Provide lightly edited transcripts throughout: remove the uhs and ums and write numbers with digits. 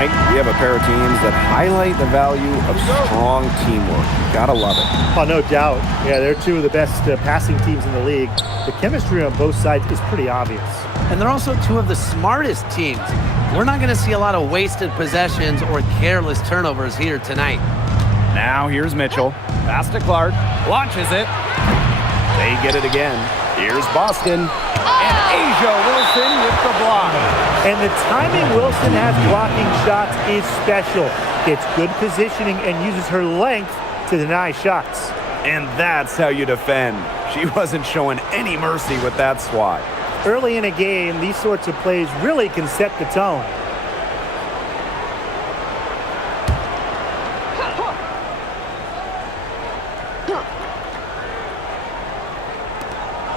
Tonight, we have a pair of teams that highlight the value of strong teamwork. Gotta love it. Oh, no doubt. Yeah, they're two of the best passing teams in the league. The chemistry on both sides is pretty obvious. And they're also two of the smartest teams. We're not going to see a lot of wasted possessions or careless turnovers here tonight. Now here's Mitchell. Pass to Clark. Launches it. They get it again. Here's Boston. And Asia Wilson with the block. And the timing Wilson has blocking shots is special. Gets good positioning and uses her length to deny shots. And that's how you defend. She wasn't showing any mercy with that swat. Early in a game, these sorts of plays really can set the tone.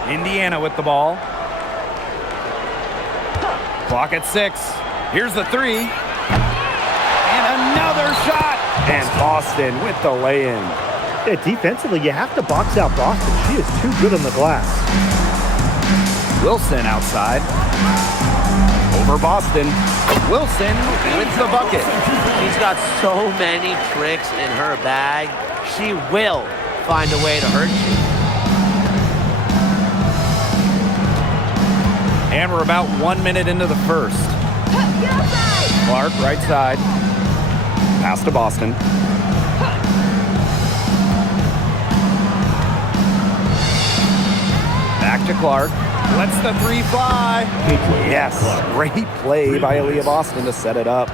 Indiana with the ball. Clock at 6. Here's the 3. And another shot. And Boston with the lay-in. Yeah, defensively, you have to box out Boston. She is too good on the glass. Wilson outside. Over Boston. Wilson with the bucket. She's got so many tricks in her bag. She will find a way to hurt you. And we're about 1 minute into the first. Clark, right side. Pass to Boston. Back to Clark. Lets the 3 fly. Yes, great play by Aaliyah Boston to set it up.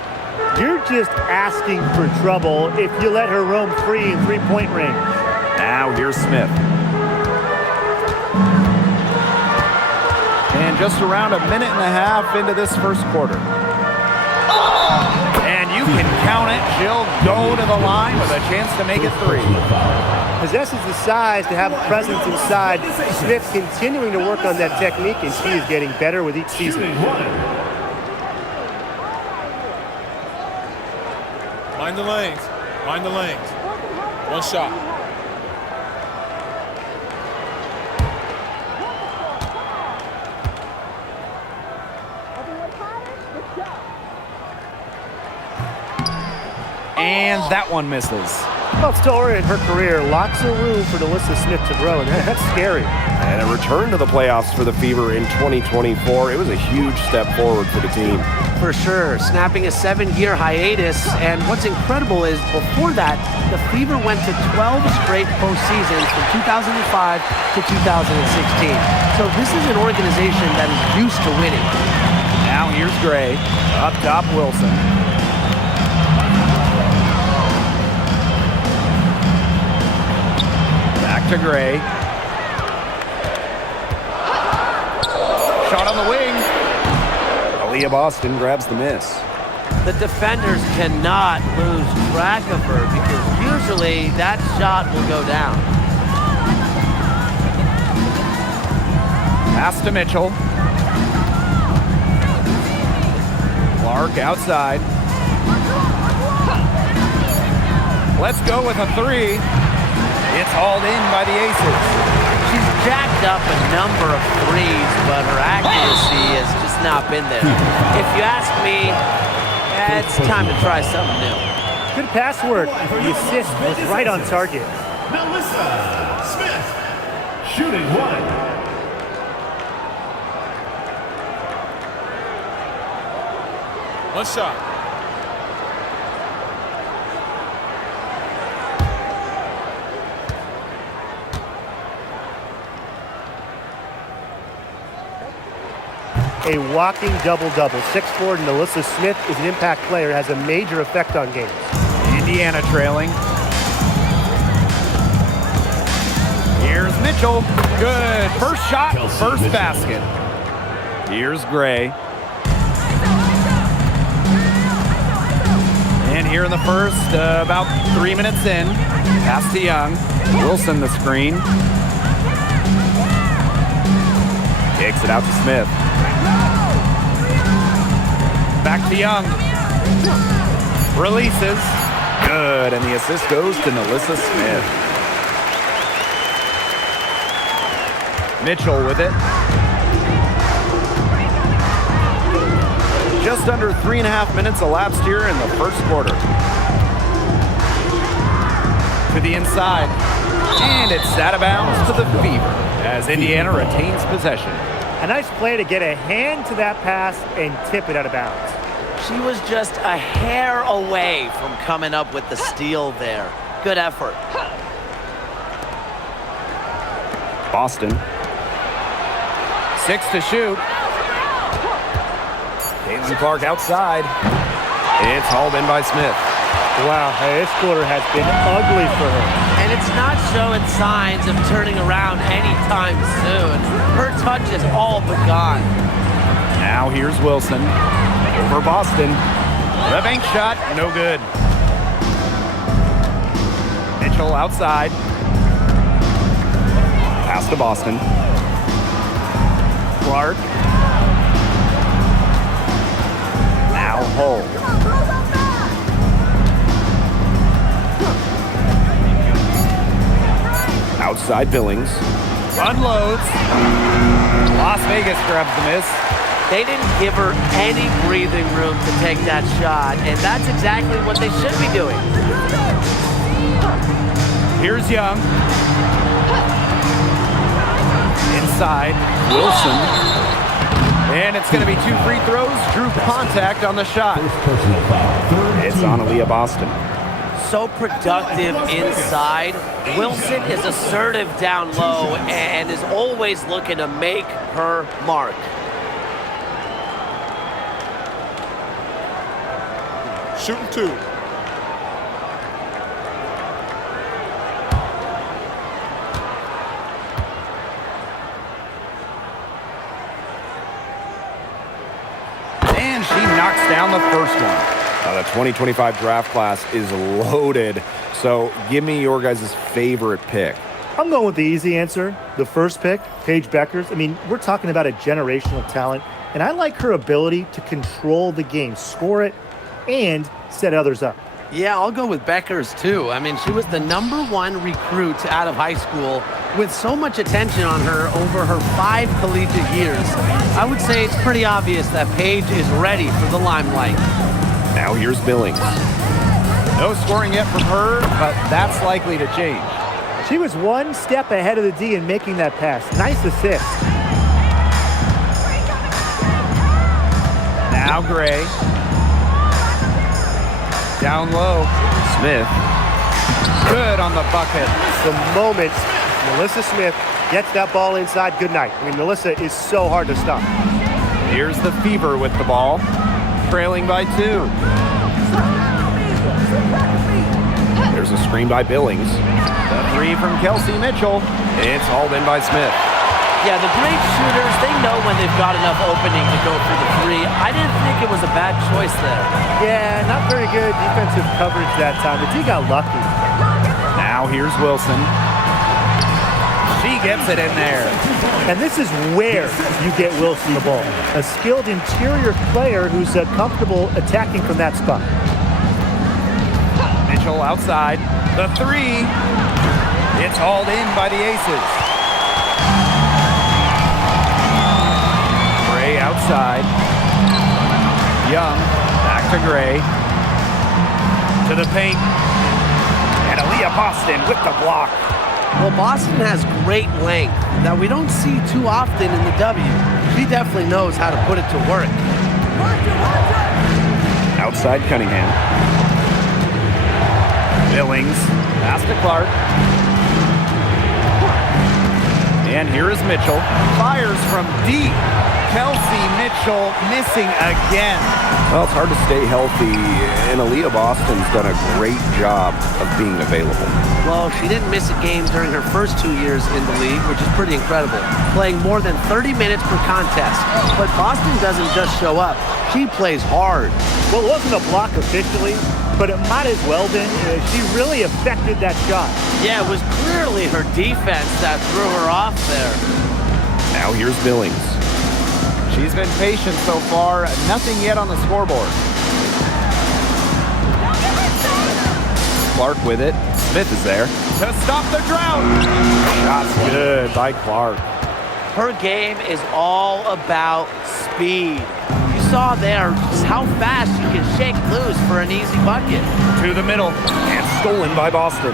You're just asking for trouble if you let her roam free in three-point range. Now here's Smith. And just around a minute and a half into this first quarter. And you can count it. She'll go to the line with a chance to make it 3. Possesses the size to have a presence inside. Smith continuing to work on that technique, and she is getting better with each season. Mind the lanes. Mind the lanes. One shot. And that one misses. Well, still early in her career, lots of room for Alyssa Smith to grow, and that's scary. And a return to the playoffs for the Fever in 2024. It was a huge step forward for the team. For sure, snapping a 7-year hiatus. And what's incredible is before that, the Fever went to 12 straight postseasons from 2005 to 2016. So this is an organization that is used to winning. Now here's Gray. Up top, Wilson. Back to Gray. Shot on the wing. Aaliyah Boston grabs the miss. The defenders cannot lose track of her because usually that shot will go down. Pass to Mitchell. Clark outside. Let's go with a 3. It's hauled in by the Aces. She's jacked up a number of threes, but her accuracy has just not been there. If you ask me, it's time to try something new. Good pass work. The assist was right on target. Melissa Smith, shooting 1. One shot. A walking double-double. 6'4" Alyssa Smith is an impact player, has a major effect on games. Indiana trailing. Here's Mitchell. Good. First shot, first basket. Here's Gray. And here in the first, about 3 minutes in. Pass to Young. Wilson the screen. Kicks it out to Smith. Back to Young. Releases. Good, and the assist goes to Alyssa Smith. Mitchell with it. Just under 3.5 minutes elapsed here in the first quarter. To the inside, and it's out of bounds to the Fever as Indiana retains possession. A nice play to get a hand to that pass and tip it out of bounds. She was just a hair away from coming up with the steal there. Good effort. Boston. 6 to shoot. Caitlin Clark outside. It's hauled in by Smith. Wow, hey, this quarter has been ugly for her. And it's not showing signs of turning around anytime soon. Her touch is all but gone. Now here's Wilson. Over Boston. The bank shot, no good. Mitchell outside. Pass to Boston. Clark. Now Hull. Outside Billings. Unloads. Las Vegas grabs the miss. They didn't give her any breathing room to take that shot, and that's exactly what they should be doing. Here's Young. Inside, Wilson. And it's going to be 2 free throws. Drew contact on the shot. Personal foul. It's on Aaliyah Boston. So productive inside. Wilson is assertive down low and is always looking to make her mark. Shooting 2. And she knocks down the first one. Now the 2025 draft class is loaded. So give me your guys' favorite pick. I'm going with the easy answer. The first pick, Paige Beckers. I mean, we're talking about a generational talent, and I like her ability to control the game, score it, and set others up. Yeah, I'll go with Beckers too. I mean, she was the #1 recruit out of high school with so much attention on her over her 5 collegiate years. I would say it's pretty obvious that Paige is ready for the limelight. Now here's Billings. No scoring yet from her, but that's likely to change. She was one step ahead of the D in making that pass. Nice assist. Now Gray. Down low. Smith. Good on the bucket. The moment Melissa Smith gets that ball inside, good night. I mean, Melissa is so hard to stop. Here's the Fever with the ball. Trailing by 2. There's a screen by Billings. The 3 from Kelsey Mitchell. It's hauled in by Smith. Yeah, the great shooters, they know when they've got enough opening to go for the 3. I didn't think it was a bad choice there. Yeah, not very good defensive coverage that time. The D got lucky. Now here's Wilson. She gets it in there. And this is where you get Wilson the ball. A skilled interior player who's comfortable attacking from that spot. Mitchell outside. The 3. It's hauled in by the Aces. Gray outside. Young. Back to Gray. To the paint. And Aaliyah Boston with the block. Well, Boston has great length that we don't see too often in the W. She definitely knows how to put it to work. Outside Cunningham. Billings. Pass to Clark. And here is Mitchell. Fires from deep. Kelsey Mitchell missing again. Well, it's hard to stay healthy, and Aaliyah Boston's done a great job of being available. Well, she didn't miss a game during her first 2 years in the league, which is pretty incredible, playing more than 30 minutes per contest. But Boston doesn't just show up. She plays hard. Well, it wasn't a block officially, but it might as well been. She really affected that shot. Yeah, it was clearly her defense that threw her off there. Now here's Billings. She's been patient so far. Nothing yet on the scoreboard. Clark with it. Smith is there to stop the drought. Shot's good by Clark. Her game is all about speed. You saw there just how fast you can shake loose for an easy bucket. To the middle, and stolen by Boston.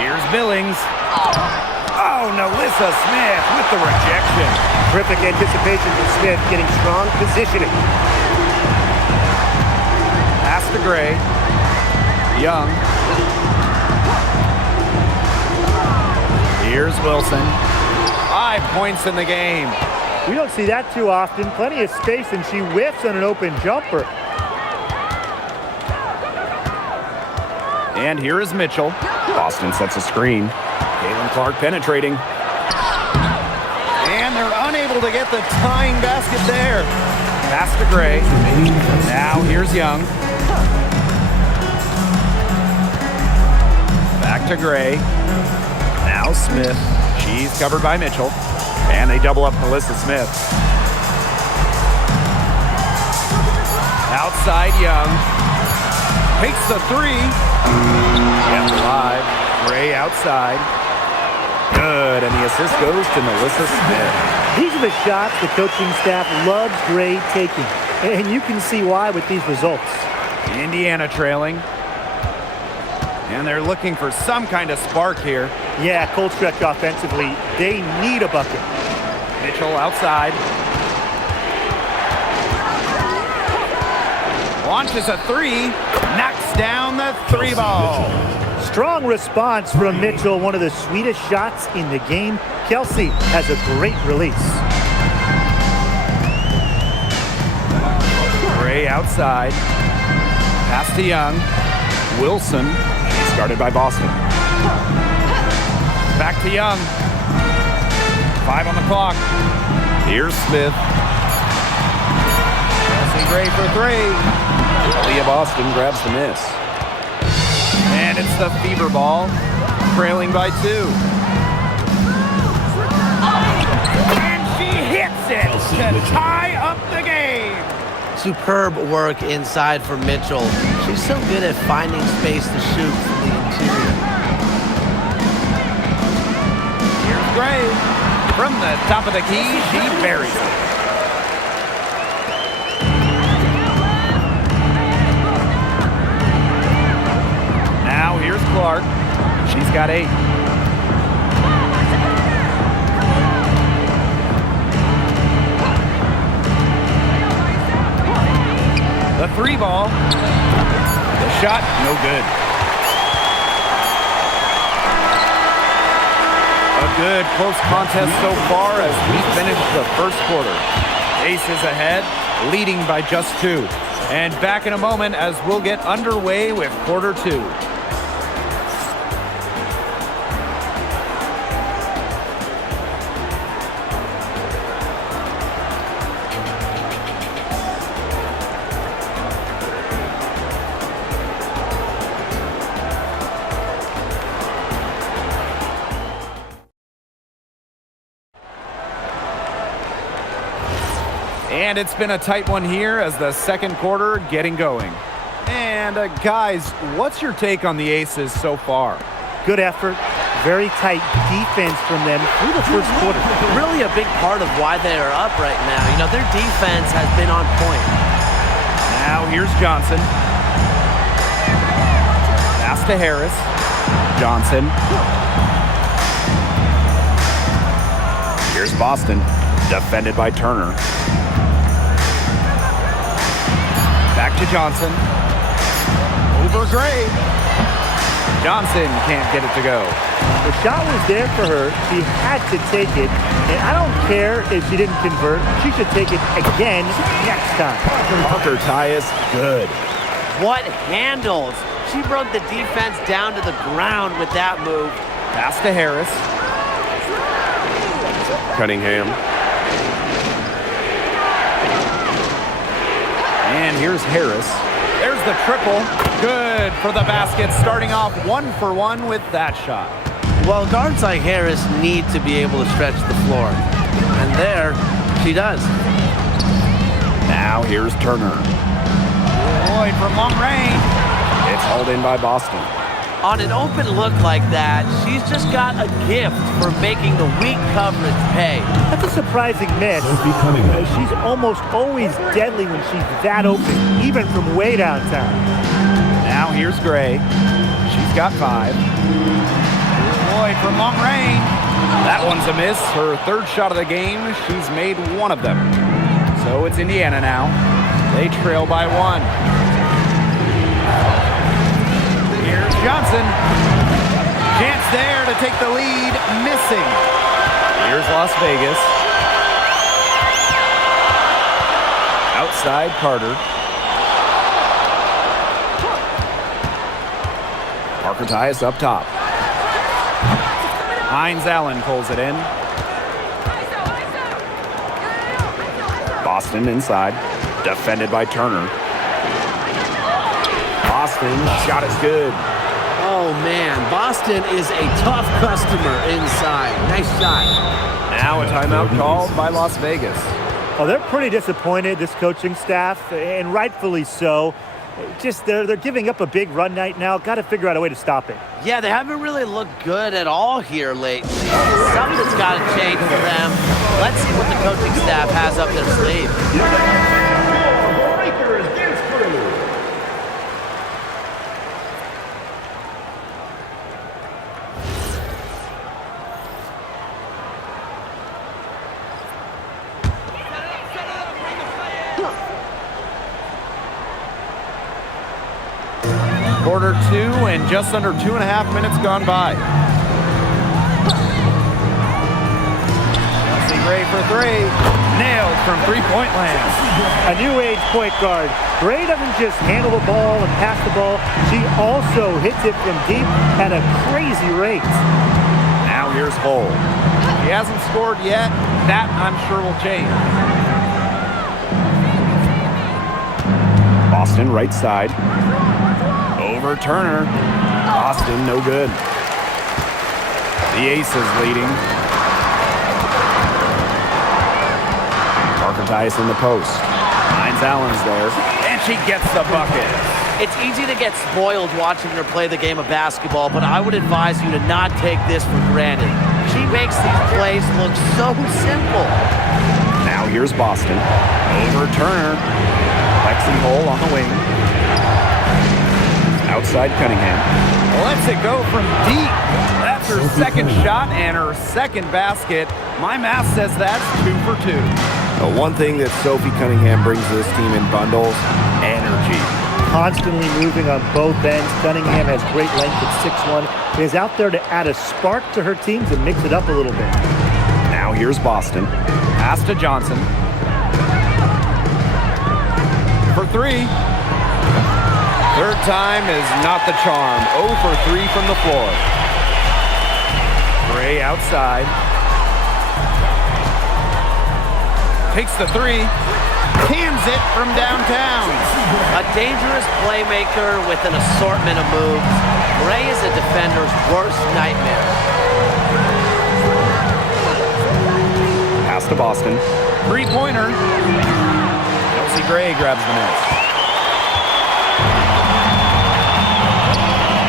Here's Billings. Oh, Nalissa Smith with the rejection. Terrific anticipation from Smith, getting strong positioning. Pass to Gray. Young. Here's Wilson. 5 points in the game. We don't see that too often. Plenty of space, and she whiffs on an open jumper. And here is Mitchell. Boston sets a screen. Caitlin Clark penetrating. And they're unable to get the tying basket there. Pass to Gray. Now here's Young. Back to Gray. Now Smith. She's covered by Mitchell. And they double up Nalissa Smith. Outside Young. Takes the three. Kept alive. Gray outside. Good, and the assist goes to Nalissa Smith. These are the shots the coaching staff loves Gray taking, and you can see why with these results. Indiana trailing. And they're looking for some kind of spark here. Yeah, cold stretch offensively. They need a bucket. Mitchell outside. Launches a three. Knocks down the three ball. Strong response from Mitchell, one of the sweetest shots in the game. Kelsey has a great release. Gray outside. Pass to Young. Wilson. She's guarded by Boston. Back to Young. 5 on the clock. Here's Smith. Kelsey Gray for three. Leah Boston grabs the miss. And it's the Fever ball, trailing by 2. And she hits it to tie up the game. Superb work inside for Mitchell. She's so good at finding space to shoot from the interior. Here's Gray. From the top of the key, she buries it. Now here's Clark. She's got 8. The three ball. The shot, no good. A good close contest so far as we finish the first quarter. Aces ahead, leading by just 2. And back in a moment as we'll get underway with quarter 2. And it's been a tight one here as the second quarter getting going. And guys, what's your take on the Aces so far? Good effort, very tight defense from them through the first quarter. Really a big part of why they are up right now. You know, their defense has been on point. Now here's Johnson. Pass to Harris. Johnson. Here's Boston, defended by Turner. Back to Johnson. Over Gray. Johnson can't get it to go. The shot was there for her. She had to take it. And I don't care if she didn't convert. She should take it again next time. Parker Tyus, good. What handles? She broke the defense down to the ground with that move. Pass to Harris. Cunningham. And here's Harris. There's the triple. Good for the basket, starting off 1 for 1 with that shot. Well, guards like Harris need to be able to stretch the floor. And there, she does. Now here's Turner. Boyd from long range. It's hauled in by Boston. On an open look like that, she's just got a gift for making the weak coverage pay. That's a surprising miss. Sophie Cunningham. She's almost always deadly when she's that open, even from way downtown. Now here's Gray. She's got 5. Lloyd from long range. That one's a miss. Her third shot of the game. She's made 1 of them. So it's Indiana now. They trail by 1. Here's Johnson. Chance there to take the lead. Missing. Here's Las Vegas. Outside Carter. Parker Tyus up top. Hines Allen pulls it in. Boston inside. Defended by Turner. Boston shot is good. Oh, man. Boston is a tough customer inside. Nice shot. Now a timeout called by Las Vegas. Oh, they're pretty disappointed, this coaching staff, and rightfully so. Just they're giving up a big run night now. Got to figure out a way to stop it. Yeah, they haven't really looked good at all here lately. Something's got to change for them. Let's see what the coaching staff has up their sleeve. Quarter 2 and just under 2.5 minutes gone by. Chelsea Gray for 3. Nailed from three-point land. A new age point guard. Gray doesn't just handle the ball and pass the ball. She also hits it from deep at a crazy rate. Now here's Hull. She hasn't scored yet. That, I'm sure, will change. Boston right side. Over Turner. Boston no good. The Aces leading. Parker Tyus in the post. Hines Allen's there. And she gets the bucket. It's easy to get spoiled watching her play the game of basketball, but I would advise you to not take this for granted. She makes these plays look so simple. Now here's Boston. Over Turner. Lexi Hull on the wing. Outside Cunningham. Lets it go from deep. That's her second shot and her second basket. My math says that's 2 for 2. The one thing that Sophie Cunningham brings to this team in bundles, energy. Constantly moving on both ends. Cunningham has great length at 6'1". Is out there to add a spark to her team to mix it up a little bit. Now here's Boston. Pass to Johnson. For 3. Third time is not the charm. 0 for 3 from the floor. Gray outside. Takes the 3. Cans it from downtown. A dangerous playmaker with an assortment of moves. Gray is a defender's worst nightmare. Pass to Boston. 3-pointer. Chelsea Gray grabs the miss.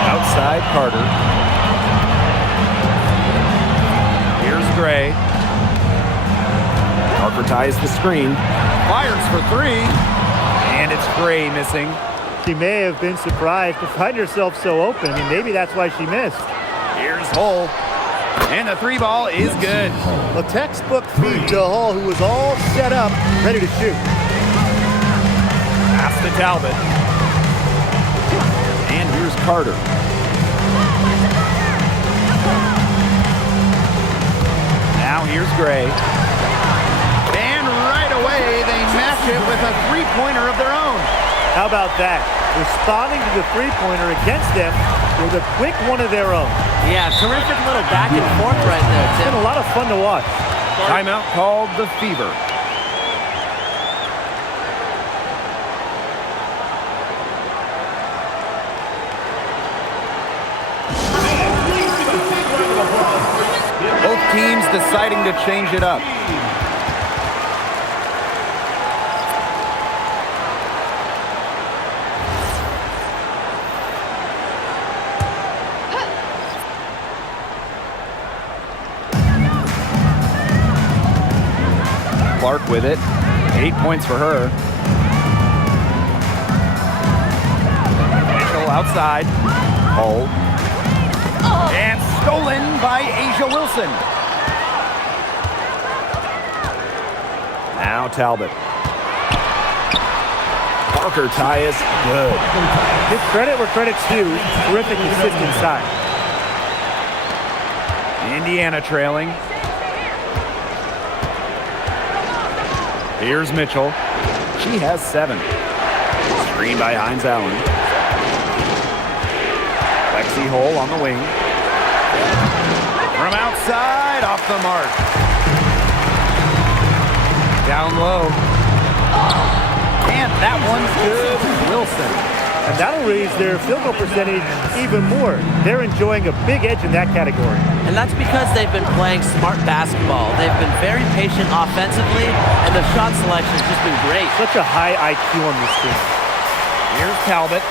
Outside Carter. Here's Gray. Parker ties the screen. Fires for 3. And it's Gray missing. She may have been surprised to find herself so open. I mean, maybe that's why she missed. Here's Hull. And the 3 ball is good. A textbook feed to Hull, who was all set up, ready to shoot. Pass to Talbot. And here's Carter. Now here's Gray. And right away, they match it with a 3-pointer of their own. How about that? Responding to the 3-pointer against them with a quick one of their own. Yeah, terrific little back and forth right there, It's Tim. been a lot of fun to watch. Timeout called the Fever. Both teams deciding to change it up. Clark with it. 8 points for her. Mitchell outside. Hull. And stolen by Asia Wilson. Now Talbot. Parker Tyus, good. Give credit where credit's due. Terrific consistent side. Indiana trailing. Here's Mitchell. She has 7. Screen by Hines Allen. Lexi Hull on the wing. From outside, off the mark. Down low. And that one's good. Wilson. And that'll raise their field goal percentage even more. They're enjoying a big edge in that category. And that's because they've been playing smart basketball. They've been very patient offensively, and the shot selection's just been great. Such a high IQ on this team. Here's Talbot.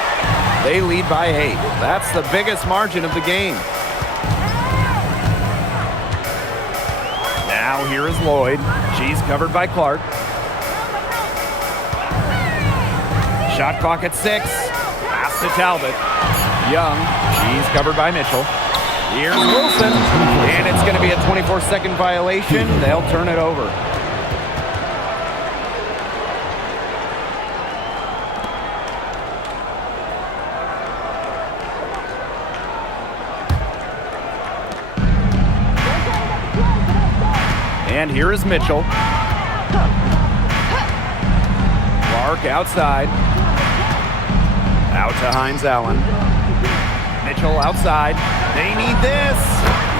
They lead by 8. That's the biggest margin of the game. Now here is Lloyd. She's covered by Clark. Shot clock at 6. Pass to Talbot. Young. She's covered by Mitchell. Here's Wilson. And it's going to be a 24-second violation. They'll turn it over. And here is Mitchell. Clark outside. Out to Hines Allen. Mitchell outside. They need this.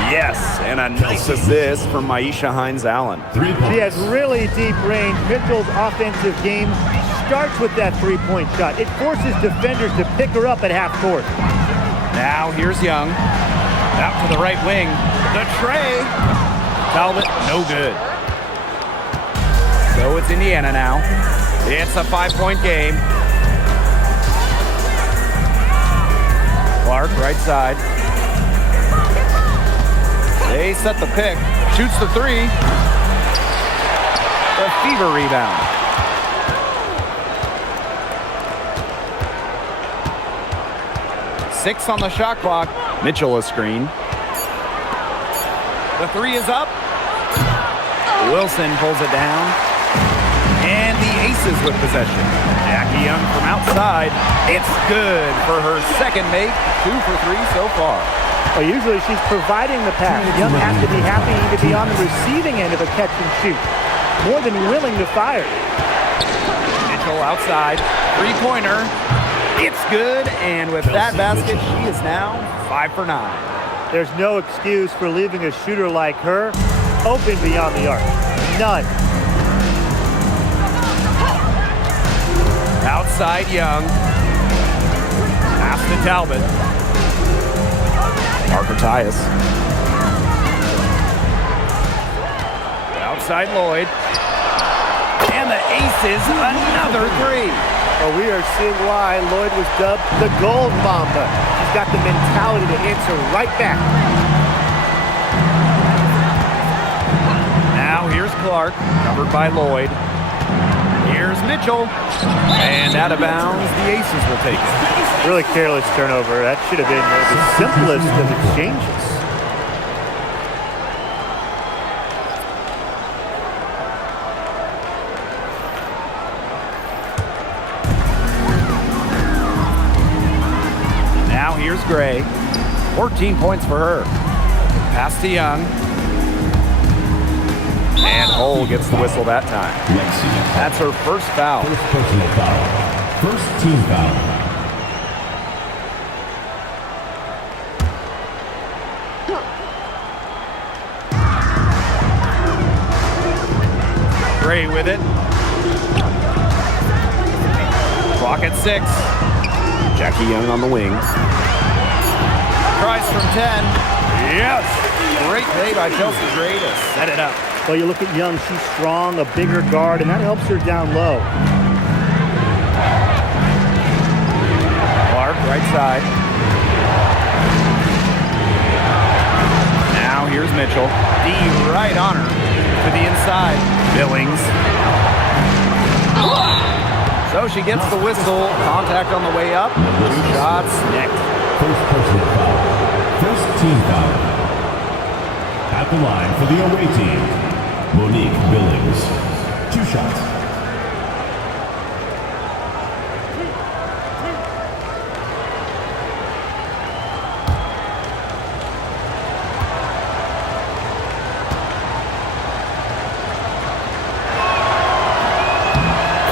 Yes, and a nice assist from Maisha Hines Allen. 3 points. She has really deep range. Mitchell's offensive game starts with that three-point shot. It forces defenders to pick her up at half court. Now here's Young. Out to the right wing. The tray. Talbot, no good. So it's Indiana now. It's a 5-point game. Clark, right side. They set the pick. Shoots the 3. The Fever rebound. Six on the shot clock. Mitchell a screen. The 3 is up. Wilson pulls it down. And the Aces with possession. Jackie Young from outside. It's good for her second make. 2 for 3 so far. Well, usually she's providing the pass. Young has to be happy to be on the receiving end of a catch and shoot. More than willing to fire. Mitchell outside. 3-pointer. It's good. And with that basket, she is now 5 for 9. There's no excuse for leaving a shooter like her open beyond the arc. None. Outside Young. Pass to Talbot. Parker Tyus. Outside Lloyd. And the Aces, another 3. Well, we are seeing why Lloyd was dubbed the Gold Mamba. She's got the mentality to answer right back. Now here's Clark, covered by Lloyd. Here's Mitchell. And out of bounds, the Aces will take it. Really careless turnover. That should have been the simplest of exchanges. Now here's Gray. 14 points for her. Pass to Young. And Hull gets the whistle that time. Lexi. That's her first foul. First personal foul. First team foul. Gray with it. Clock at 6. Jackie Young on the wing. Tries from 10. Yes! Great play by Chelsea Gray to set it up. Well, you look at Young, she's strong, a bigger guard, and that helps her down low. Clark, right side. Now here's Mitchell. D right on her. to the inside. Billings. So she gets the whistle. Contact on the way up. 2 shots next. First personal foul. First team foul. At the line for the away team, Monique Billings. 2 shots.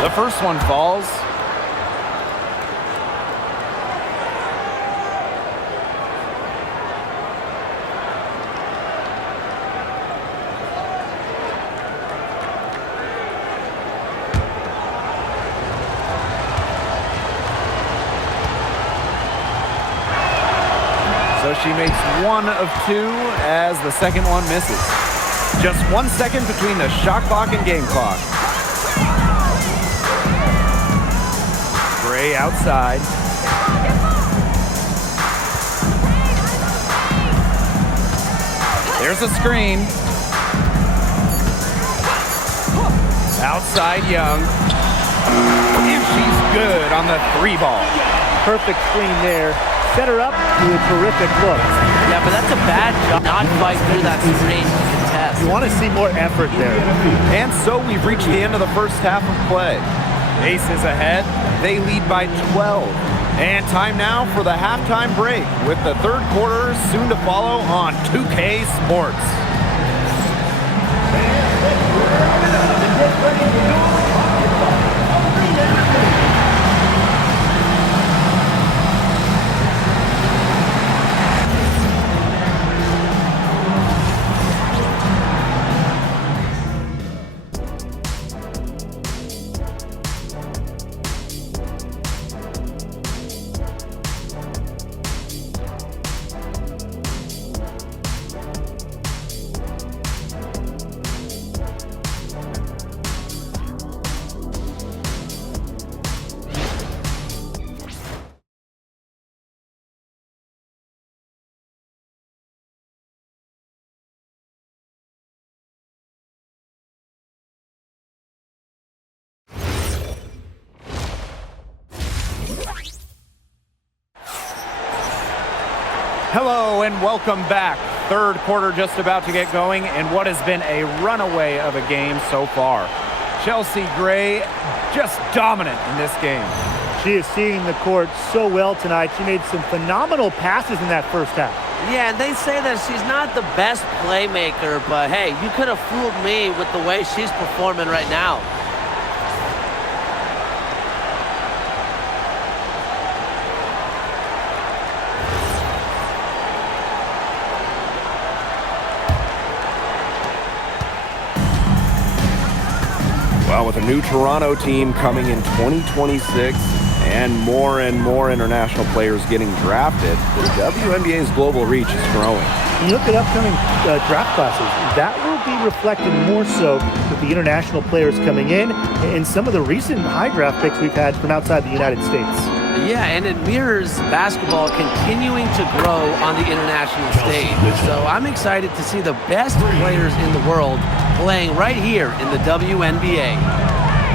The first one falls. So she makes 1 of 2 as the second one misses. Just 1 second between the shot clock and game clock. Gray outside. There's a screen. Outside Young. And she's good on the 3 ball. Perfect screen there. Set her up to a terrific look. Yeah, but that's a bad job. Not fight through that screen to contest. You want to see more effort there. And so we've reached the end of the first half of play. Aces ahead. They lead by 12. And time now for the halftime break with the third quarter soon to follow on 2K Sports. Hello and welcome back. Third quarter just about to get going and what has been a runaway of a game so far. Chelsea Gray just dominant in this game. She is seeing the court so well tonight. She made some phenomenal passes in that first half. Yeah, and they say that she's not the best playmaker, but hey, you could have fooled me with the way she's performing right now. Well, with a new Toronto team coming in 2026 and more international players getting drafted, the WNBA's global reach is growing. When you look at upcoming draft classes, that will be reflected more so with the international players coming in and some of the recent high draft picks we've had from outside the United States. Yeah, and it mirrors basketball continuing to grow on the international stage. So I'm excited to see the best players in the world playing right here in the WNBA.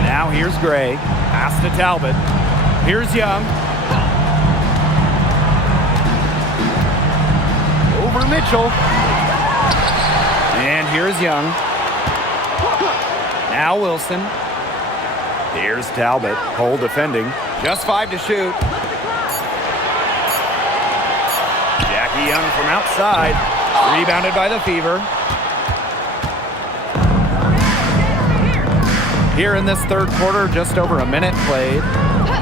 Now here's Gray, pass to Talbot. Here's Young. Over Mitchell. And here's Young. Now Wilson. Here's Talbot, hole defending. Just 5 to shoot. Jackie Young from outside. Rebounded by the Fever. Here in this third quarter, just over a minute played.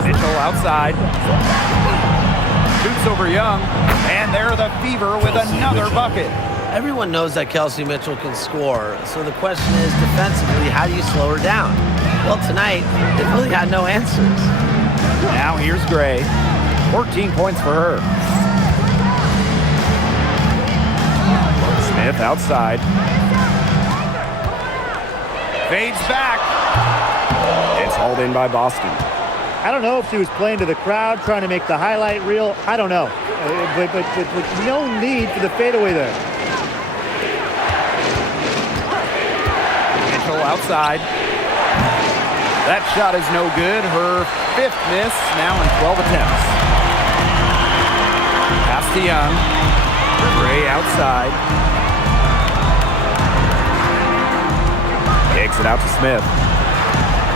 Mitchell outside. Shoots over Young. And there the Fever with another bucket. Everyone knows that Kelsey Mitchell can score. So the question is, defensively, how do you slow her down? Well, tonight, they've really had no answers. Now here's Gray. 14 points for her. Smith outside. Fades back. It's hauled in by Boston. I don't know if she was playing to the crowd, trying to make the highlight reel. I don't know. But no need for the fadeaway there. Mitchell outside. That shot is no good. Her 5th miss, now in 12 attempts. Pass to Young. Gray outside. Takes it out to Smith.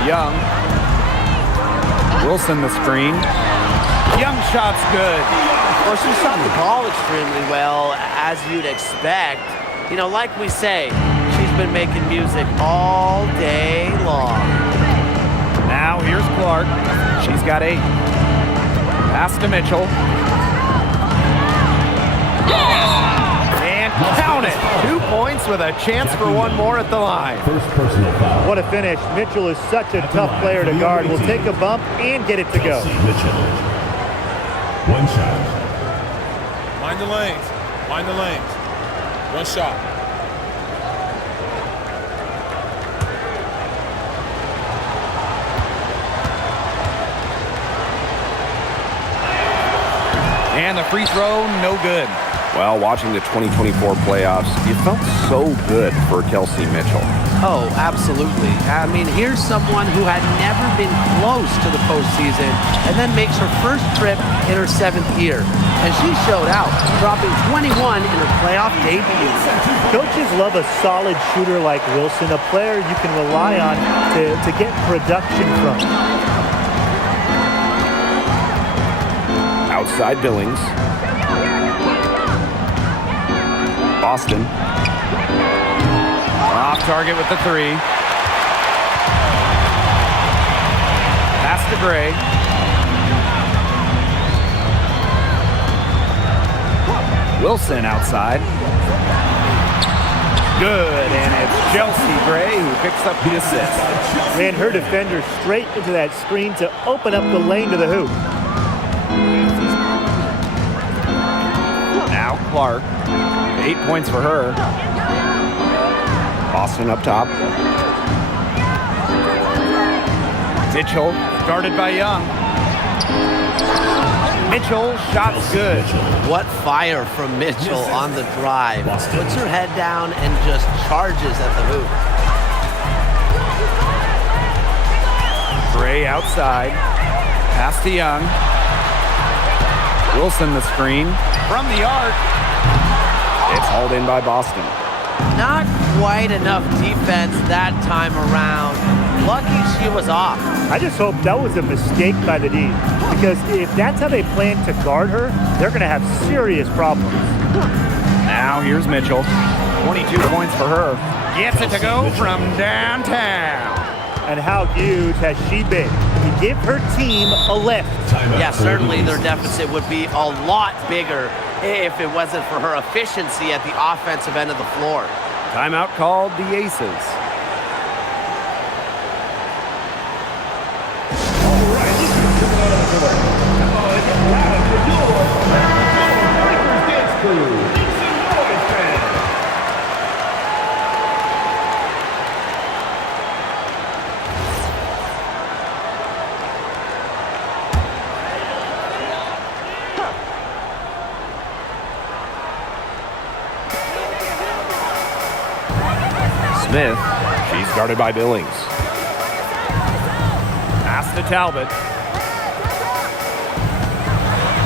Young. Wilson the screen. Young shot's good. Well, she shot the ball extremely well, as you'd expect. You know, like we say, she's been making music all day long. Now here's Clark. She's got 8. Pass to Mitchell. And count it. 2 points with a chance for one more at the line. First personal foul. What a finish. Mitchell is such a tough player to guard. Will take a bump and get it to go. Kelsey Mitchell. 1 shot. Mind the lanes. Mind the lanes. 1 shot. And the free throw, no good. Well, watching the 2024 playoffs, it felt so good for Kelsey Mitchell. Oh, absolutely. I mean, here's someone who had never been close to the postseason and then makes her first trip in her 7th year. And she showed out, dropping 21 in her playoff debut. Coaches love a solid shooter like Wilson, a player you can rely on to get production from. Outside Billings. Boston. Off target with the 3. Pass to Gray. Wilson outside. Good, and it's Chelsea Gray who picks up the assist. Ran her defender straight into that screen to open up the lane to the hoop. Now Clark. 8 points for her. Boston up top. Mitchell, guarded by Young. Mitchell, shot's good. What fire from Mitchell on the drive. Puts her head down and just charges at the hoop. Gray outside. Pass to Young. Wilson the screen. From the arc. It's hauled in by Boston. Not quite enough defense that time around. Lucky she was off. I just hope that was a mistake by the D, because if that's how they plan to guard her, they're going to have serious problems. Now here's Mitchell. 22 points for her. Gets it to go from downtown. And how huge has she been to give her team a lift? Yeah, certainly their deficit would be a lot bigger if it wasn't for her efficiency at the offensive end of the floor. Timeout called the Aces. Smith. She's guarded by Billings. Pass to Talbot.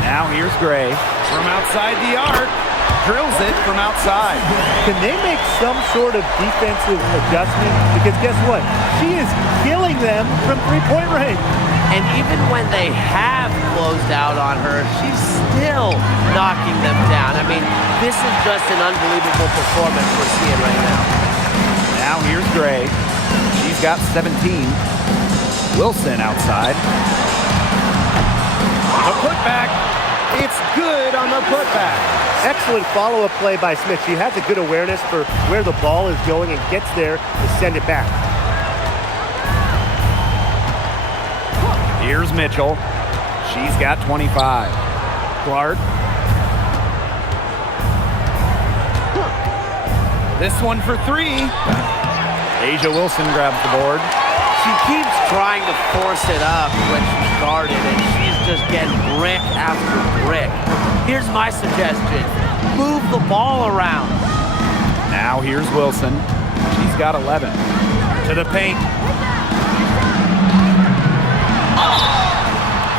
Now here's Gray. From outside the arc. Drills it from outside. Can they make some sort of defensive adjustment? Because guess what? She is killing them from three-point range. And even when they have closed out on her, she's still knocking them down. I mean, this is just an unbelievable performance we're seeing right now. Now here's Gray. She's got 17. Wilson outside. The putback. It's good on the putback. Excellent follow-up play by Smith. She has a good awareness for where the ball is going and gets there to send it back. Here's Mitchell. She's got 25. Clark. This one for 3. Asia Wilson grabs the board. She keeps trying to force it up when she's guarded, and she's just getting brick after brick. Here's my suggestion. Move the ball around. Now here's Wilson. She's got 11. To the paint.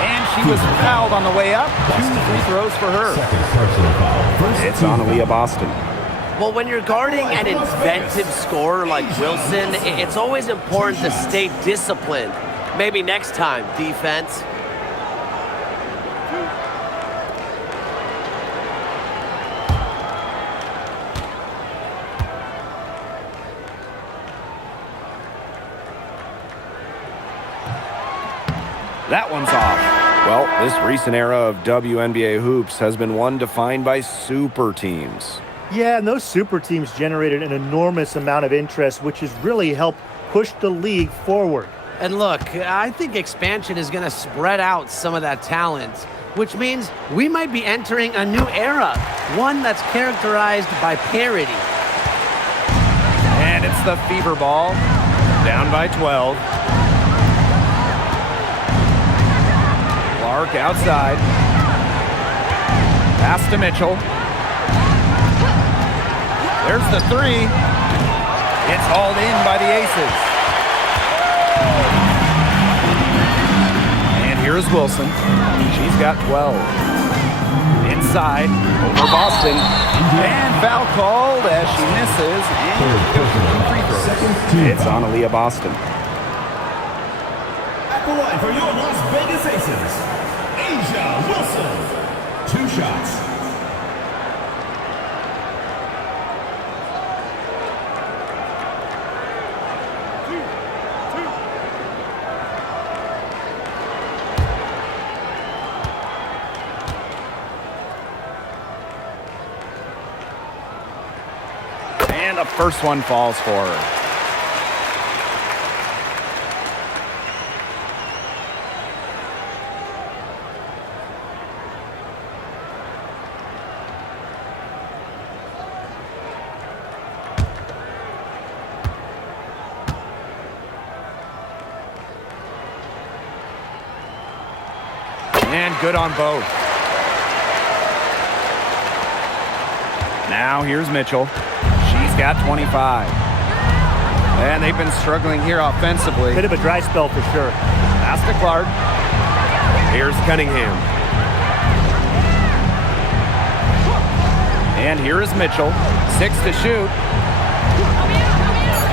And she was fouled on the way up. 2 free throws for her. Second personal foul. First It's on Aaliyah Boston. Well, when you're guarding an inventive scorer like Wilson, it's always important to stay disciplined. Maybe next time, defense. That one's off. Well, this recent era of WNBA hoops has been one defined by super teams. Yeah, and those super teams generated an enormous amount of interest, which has really helped push the league forward. And look, I think expansion is going to spread out some of that talent, which means we might be entering a new era, one that's characterized by parity. And it's the Fever ball. Down by 12. Clark outside. Pass to Mitchell. There's the 3. It's hauled in by the Aces. And here's Wilson. She's got 12. Inside, over Boston. And foul called as she misses. And free throws. It's on Aaliyah Boston. at the line for your Las Vegas Aces, Asia Wilson. 2 shots. And the first one falls for her. And good on both. Now here's Mitchell. She's got 25. And they've been struggling here offensively. Bit of a dry spell for sure. Pass to Clark. Here's Cunningham. And here is Mitchell. 6 to shoot.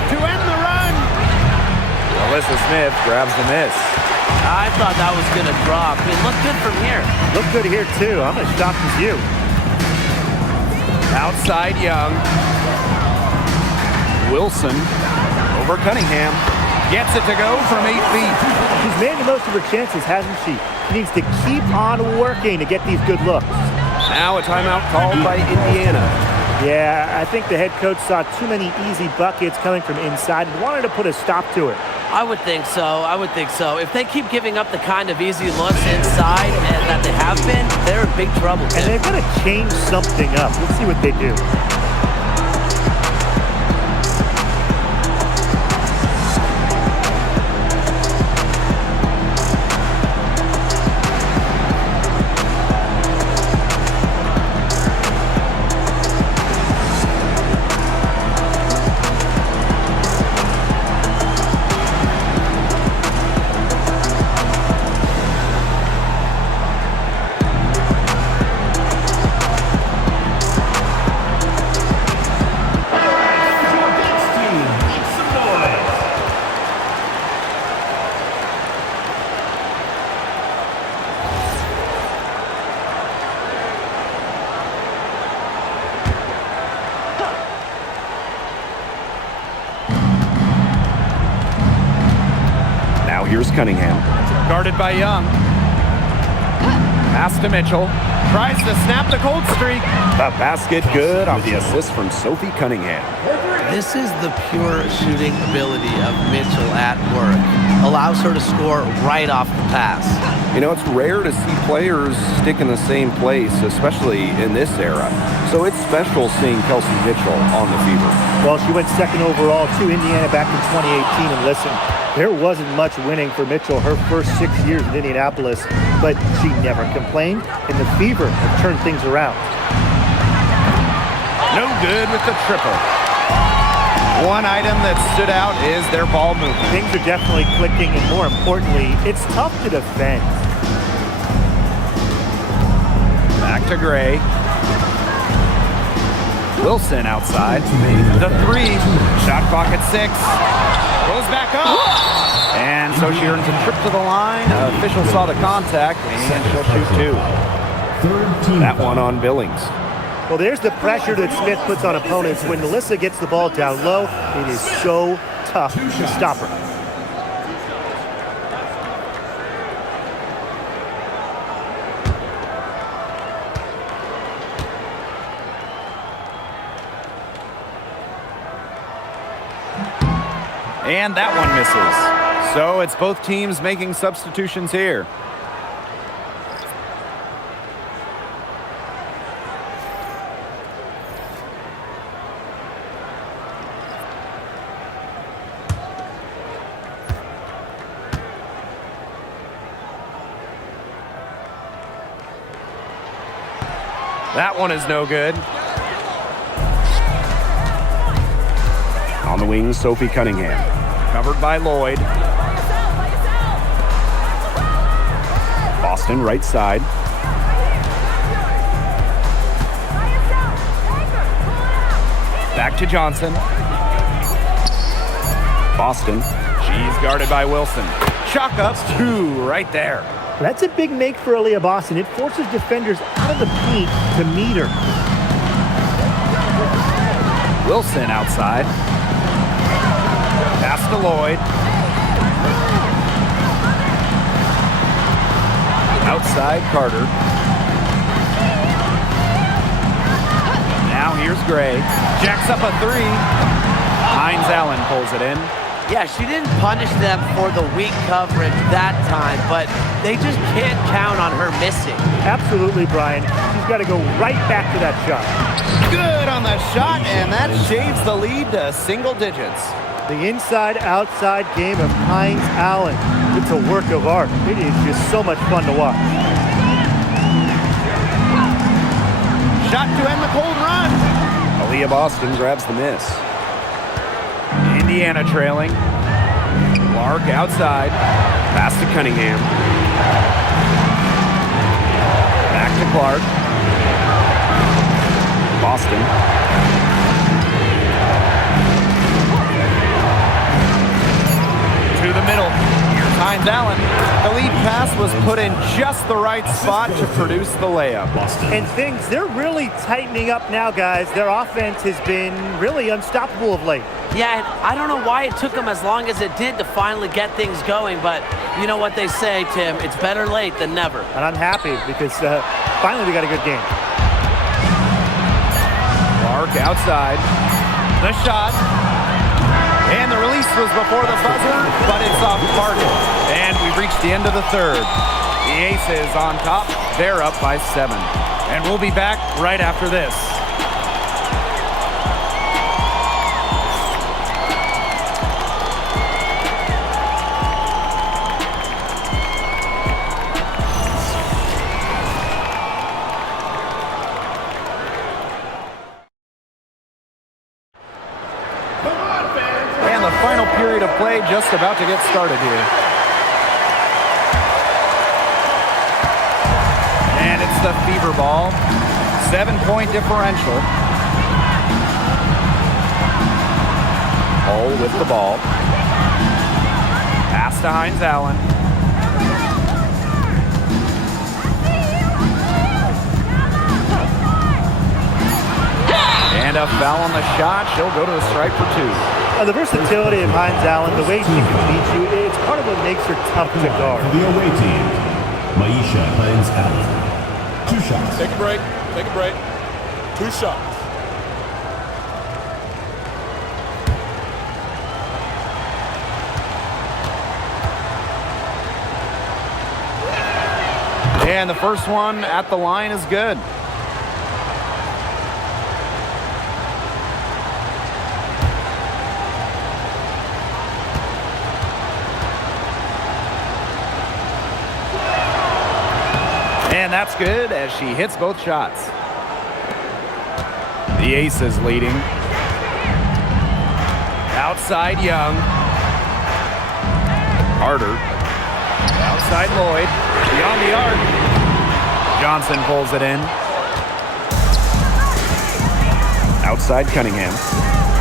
To end the run. Alyssa Smith grabs the miss. I thought that was going to drop. It looked good from here. Looked good here, too. I'm as shocked as you. Outside Young. Wilson over Cunningham. Gets it to go from 8 feet. She's made the most of her chances, hasn't she? She needs to keep on working to get these good looks. Now a timeout called by Indiana. Yeah, I think the head coach saw too many easy buckets coming from inside and wanted to put a stop to it. I would think so. I would think so. If they keep giving up the kind of easy looks inside and that they have been, they're in big trouble. And they're going to change something up. Let's see what they do. Here's Cunningham. Guarded by Young. Pass to Mitchell. Tries to snap the cold streak. The basket good off the assist from Sophie Cunningham. This is the pure shooting ability of Mitchell at work. Allows her to score right off the pass. You know, it's rare to see players stick in the same place, especially in this era. So it's special seeing Kelsey Mitchell on the Fever. Well, she went second overall to Indiana back in 2018. And listen, there wasn't much winning for Mitchell her first 6 years in Indianapolis, but she never complained, and the Fever have turned things around. No good with the triple. One item that stood out is their ball movement. Things are definitely clicking, and more importantly, it's tough to defend. Back to Gray. Wilson outside. The three. Shot clock at 6. Goes back up. And so she earns a trip to the line. Official saw the contact, and she'll shoot 2. That one on Billings. Well, there's the pressure that Smith puts on opponents. When Alyssa gets the ball down low, it is so tough to stop her. And that one misses. So it's both teams making substitutions here. That one is no good. On the wings, Sophie Cunningham. Covered by Lloyd. Boston right side. Back to Johnson. Boston. She's guarded by Wilson. Chalk up 2 right there. That's a big make for Aaliyah Boston. It forces defenders out of the paint to meet her. Wilson outside. Pass to Lloyd. Outside Carter. Now here's Gray. Jacks up a 3. Hines Allen pulls it in. Yeah, she didn't punish them for the weak coverage that time, but they just can't count on her missing. Absolutely, Brian. She's got to go right back to that shot. Good on the shot, and that shaves the lead to single digits. The inside-outside game of Hines Allen. It's a work of art. It is just so much fun to watch. Shot to end the cold run. Aaliyah Boston grabs the miss. Indiana trailing. Clark outside. Pass to Cunningham. Back to Clark. Boston. To the middle. Here's Hines Allen. The lead pass was put in just the right spot to produce the layup. And they're really tightening up now, guys. Their offense has been really unstoppable of late. Yeah, and I don't know why it took them as long as it did to finally get things going, but you know what they say, Tim, it's better late than never. And I'm happy because finally we got a good game. Clark outside. The shot. And the release was before the buzzer, but it's off target. And we've reached the end of the third. The Aces on top. They're up by 7. And we'll be back right after this. Final period of play just about to get started here. And it's the Fever ball. 7-point differential. Hull with the ball. Pass to Hines Allen. And a foul on the shot. She'll go to the stripe for 2. The versatility of Hines Allen, the way she can beat you, it's part of what makes her tough to guard. For the away team, Maisha Hines Allen. 2 shots. Take a break. Take a break. 2 shots. And the first one at the line is good. And that's good as she hits both shots. The Aces leading. Outside Young. Carter. Outside Lloyd. Beyond the arc. Johnson pulls it in. Outside Cunningham.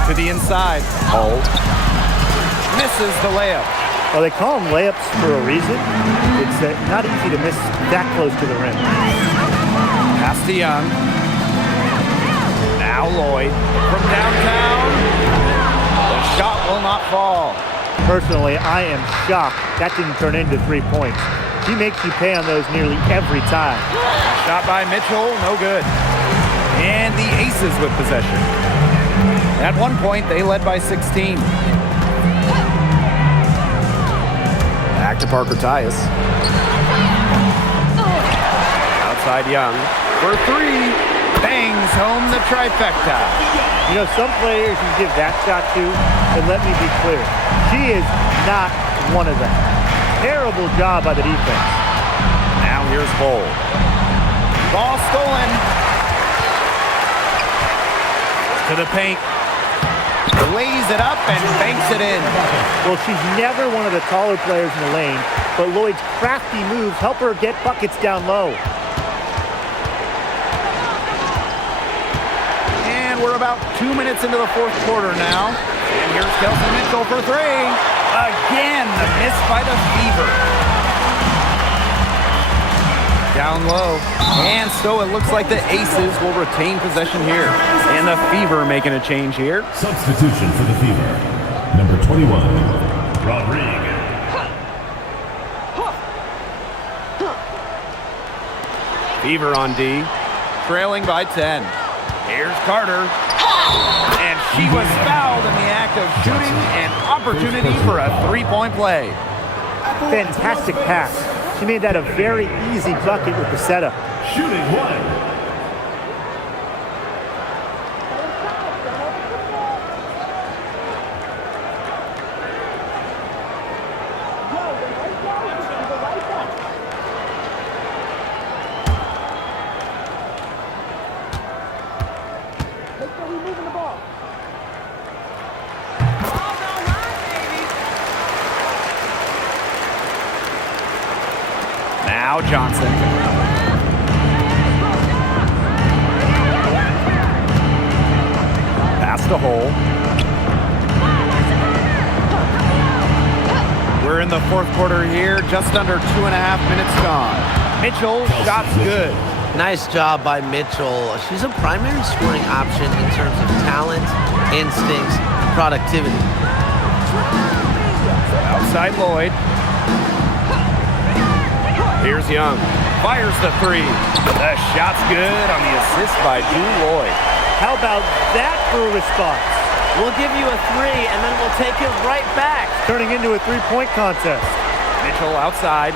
To the inside. Hull. Misses the layup. Well, they call them layups for a reason. It's not easy to miss that close to the rim. Pass to Young. Now Lloyd from downtown. The shot will not fall. Personally, I am shocked that didn't turn into 3 points. He makes you pay on those nearly every time. Shot by Mitchell, no good. And the Aces with possession. At one point, they led by 16. Back to Parker Tyus. Outside Young for three. Bangs home the trifecta. You know, some players you give that shot to, and let me be clear, she is not one of them. Terrible job by the defense. Now here's Bull. Ball stolen. To the paint. Lays it up and banks it in. Well, she's never one of the taller players in the lane, but Lloyd's crafty moves help her get buckets down low. We're about 2 minutes into the fourth quarter now. And here's Kelsey Mitchell for three. Again, the miss by the Fever. Down low. And so it looks like the Aces will retain possession here. And the Fever making a change here. Substitution for the Fever. Number 21, Rodriguez. Fever on D. Trailing by 10. Here's Carter. And she was fouled in the act of shooting, an opportunity for a three-point play. Fantastic pass. She made that a very easy bucket with the setup. Shooting one. Now Johnson. Pass to Hole. We're in the fourth quarter here, just under 2.5 minutes gone. Mitchell, shot's good. Nice job by Mitchell. She's a primary scoring option in terms of talent, instincts, productivity. Outside Lloyd. Here's Young. Fires the three. The shot's good on the assist by June Lloyd. How about that for a response? We'll give you a three, and then we'll take it right back. Turning into a three-point contest. Mitchell outside.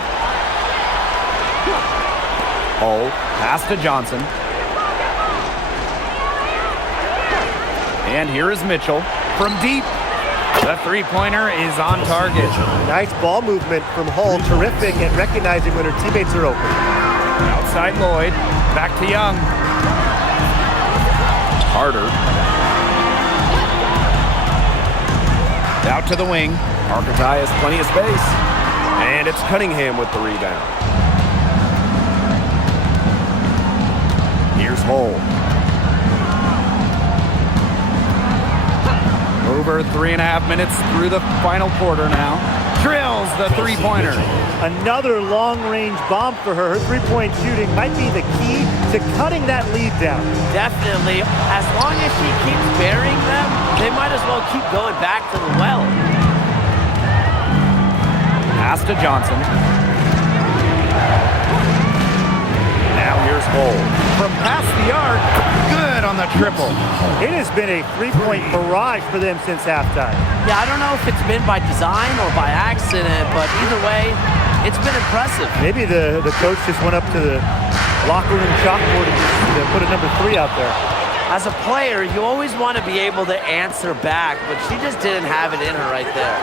Hull. Pass to Johnson. And here is Mitchell from deep. The three-pointer is on target. Nice ball movement from Hull. Terrific at recognizing when her teammates are open. Outside Lloyd. Back to Young. Carter. Out to the wing. Arkatai has plenty of space. And it's Cunningham with the rebound. Here's Hull. Over 3.5 minutes through the final quarter now. Drills the three-pointer. Another long-range bomb for her. Her three-point shooting might be the key to cutting that lead down. Definitely. As long as she keeps burying them, they might as well keep going back to the well. Pass to Johnson. Now here's Bull. From past the arc, good on the triple. It has been a three-point barrage for them since halftime. Yeah, I don't know if it's been by design or by accident, but either way, it's been impressive. Maybe the coach just went up to the locker room chalkboard and just put a number 3 out there. As a player, you always want to be able to answer back, but she just didn't have it in her right there.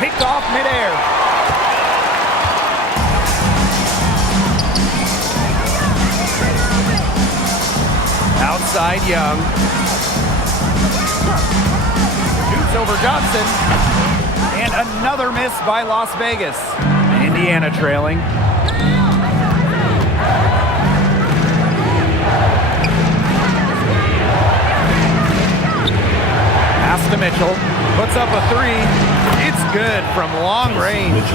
Picked off midair. Outside Young. Shoots over Johnson. And another miss by Las Vegas. Indiana trailing. Pass to Mitchell. Puts up a three. It's good from long range.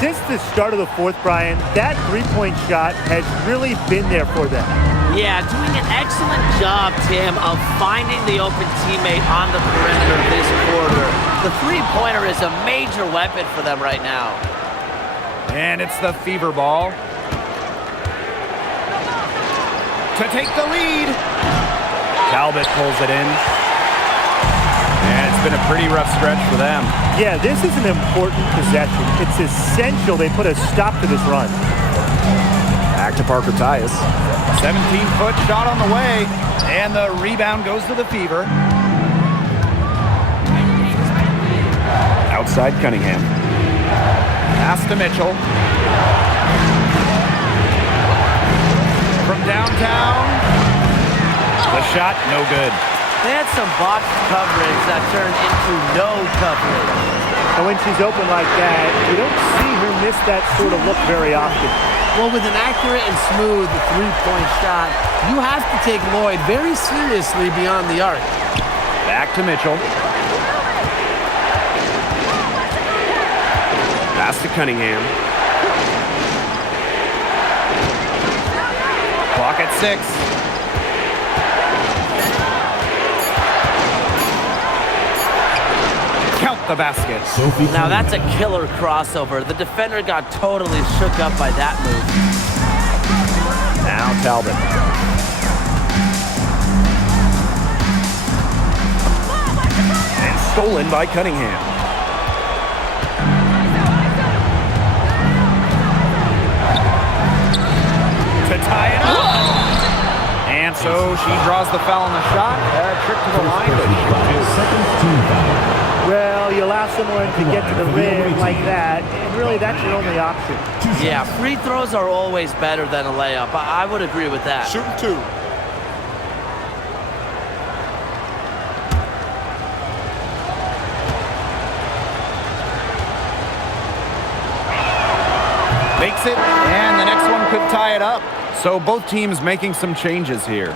Since the start of the fourth, Brian, that three-point shot has really been there for them. Yeah, doing an excellent job, Tim, of finding the open teammate on the perimeter this quarter. The three-pointer is a major weapon for them right now. And it's the Fever ball. To take the lead. Talbot pulls it in. And it's been a pretty rough stretch for them. Yeah, this is an important possession. It's essential they put a stop to this run. Back to Parker Tyus. 17-foot shot on the way. And the rebound goes to the Fever. Outside Cunningham. Pass to Mitchell. From downtown. The shot, no good. They had some box coverage that turned into no coverage. And when she's open like that, you don't see her miss that sort of look very often. Well, with an accurate and smooth three-point shot, you have to take Lloyd very seriously beyond the arc. Back to Mitchell. Pass to Cunningham. Clock at 6. Count the basket. Now that's a killer crossover. The defender got totally shook up by that move. Now Talbot. And stolen by Cunningham. To tie it up. And so she draws the foul on the shot. Trick to the line. Well, you allow someone to get to the rim like that, and really that's your only option. Yeah, free throws are always better than a layup. I would agree with that. Shooting 2. Makes it, and the next one could tie it up. So both teams making some changes here.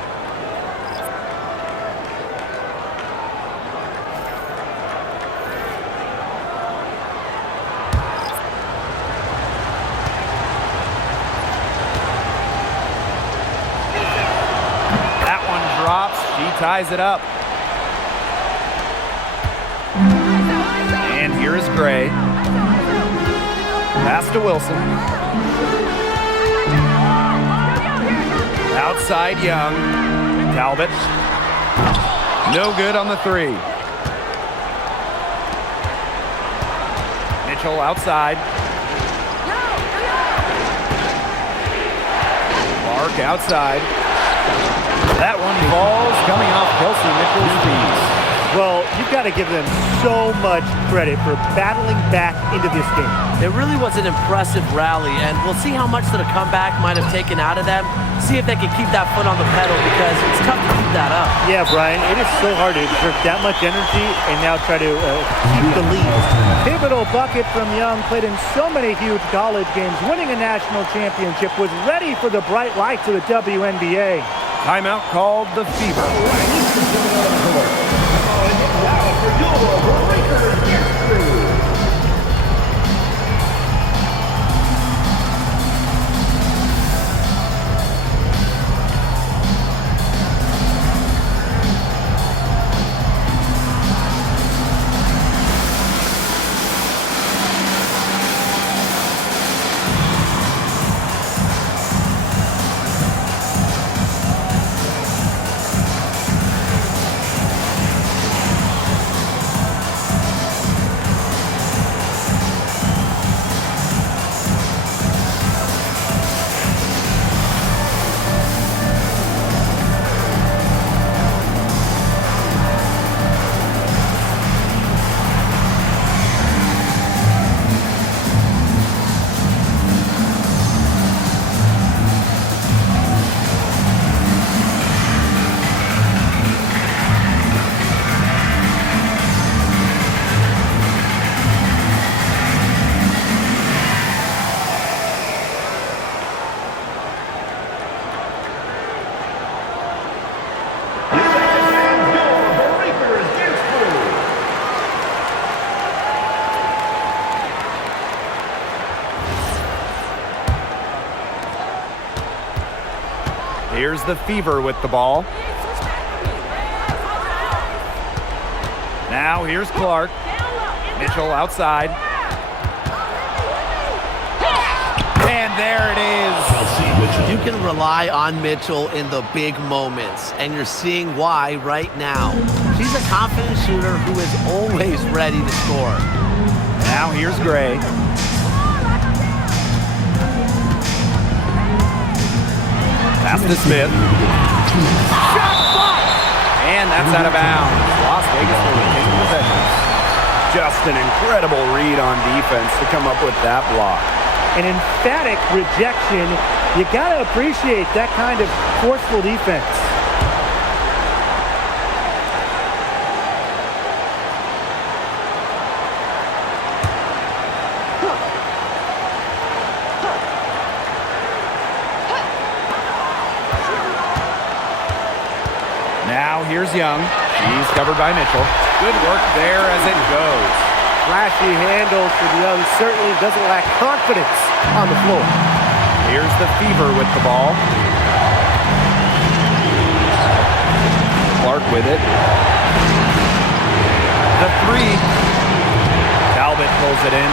That one drops. She ties it up. And here is Gray. Pass to Wilson. Outside Young. Talbot. No good on the three. Mitchell outside. Clark outside. That one falls coming off Kelsey Mitchell's feet. Well, you've got to give them so much credit for battling back into this game. It really was an impressive rally, and we'll see how much that a comeback might have taken out of them. See if they can keep that foot on the pedal, because it's tough to keep that up. Yeah, Brian, it is so hard to exert that much energy and now try to keep the lead. Pivotal bucket from Young, played in so many huge college games, winning a national championship, was ready for the bright lights of the WNBA. Timeout called the Fever. Here's the Fever with the ball. Now here's Clark. Mitchell outside. And there it is. You can rely on Mitchell in the big moments, and you're seeing why right now. She's a confident shooter who is always ready to score. Now here's Gray. Pass to Smith. Shot blocked! And that's out of bounds. Las Vegas will retain possession. Just an incredible read on defense to come up with that block. An emphatic rejection. You got to appreciate that kind of forceful defense. Now here's Young. She's covered by Mitchell. Good work there as it goes. Flashy handles for Young. Certainly doesn't lack confidence on the floor. Here's the Fever with the ball. Clark with it. The three. Talbot pulls it in.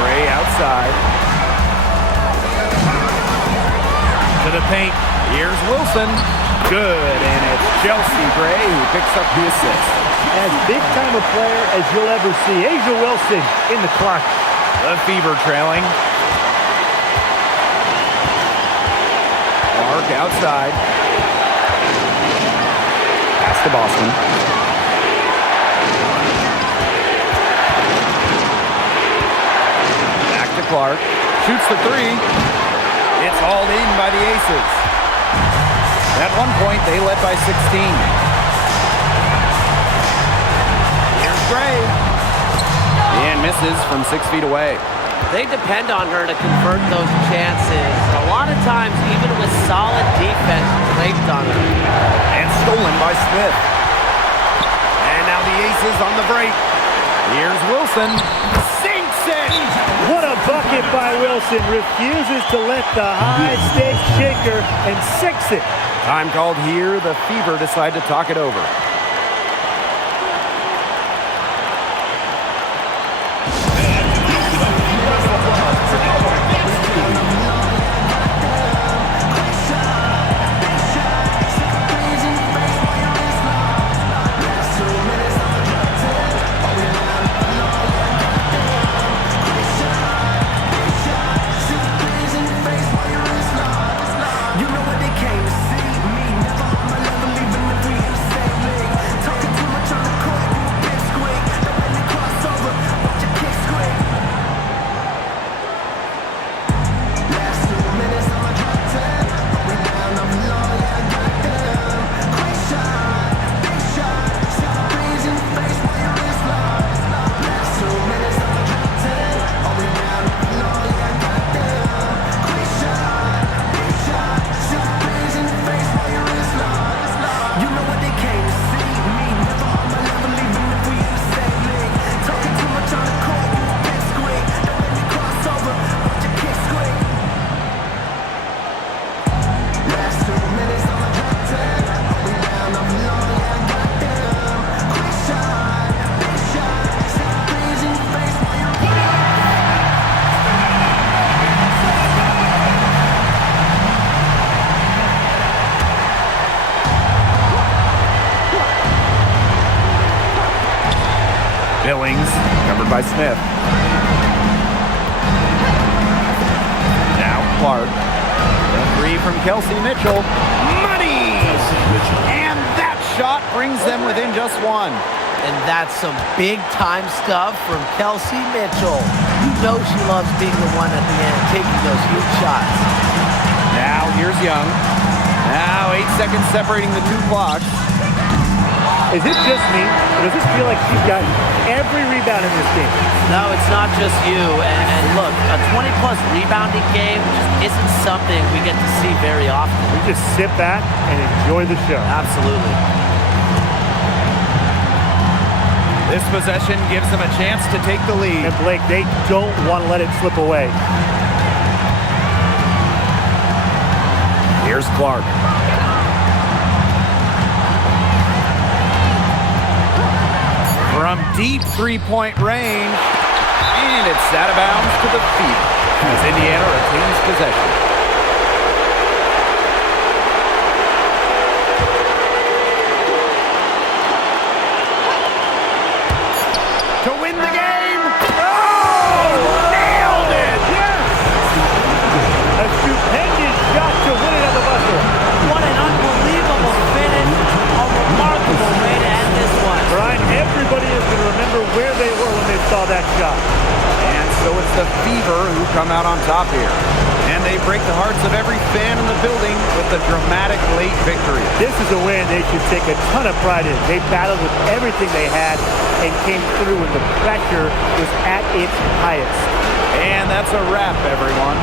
Gray outside. To the paint. Here's Wilson. Good, and it's Chelsea Gray who picks up the assist. As big-time a player as you'll ever see. Asia Wilson in the clutch. The Fever trailing. Clark outside. Pass to Boston. Back to Clark. Shoots the three. It's hauled in by the Aces. At one point, they led by 16. Here's Gray. And misses from 6 feet away. They depend on her to convert those chances. A lot of times, even with solid defense, draped on her. And stolen by Smith. And now the Aces on the break. Here's Wilson. Sinks it! What a bucket by Wilson. Refuses to let the high-stakes shaker and sinks it. Time called here. The Fever decide to talk it over. Billings, covered by Smith. Now Clark. The three from Kelsey Mitchell. Money! And that shot brings them within just one. And that's some big-time stuff from Kelsey Mitchell. You know she loves being the one at the end, taking those huge shots. Now here's Young. Now 8 seconds separating the two clocks. Is it just me, or does this feel like she's got every rebound in this game? No, it's not just you. And look, a 20-plus rebounding game just isn't something we get to see very often. We just sit back and enjoy the show. Absolutely. This possession gives them a chance to take the lead. And Blake, they don't want to let it slip away. Here's Clark. From deep three-point range, and it's out of bounds to the Fever as Indiana retains possession. To win the game. Oh, nailed it! Yes! A stupendous shot to win it at the buzzer. What an unbelievable finish. A remarkable way to end this one. Brian, everybody is going to remember where they were when they saw that shot. And so it's the Fever who come out on top here. And they break the hearts of every fan in the building with a dramatic late victory. This is a win they should take a ton of pride in. They battled with everything they had and came through when the pressure was at its highest. And that's a wrap, everyone.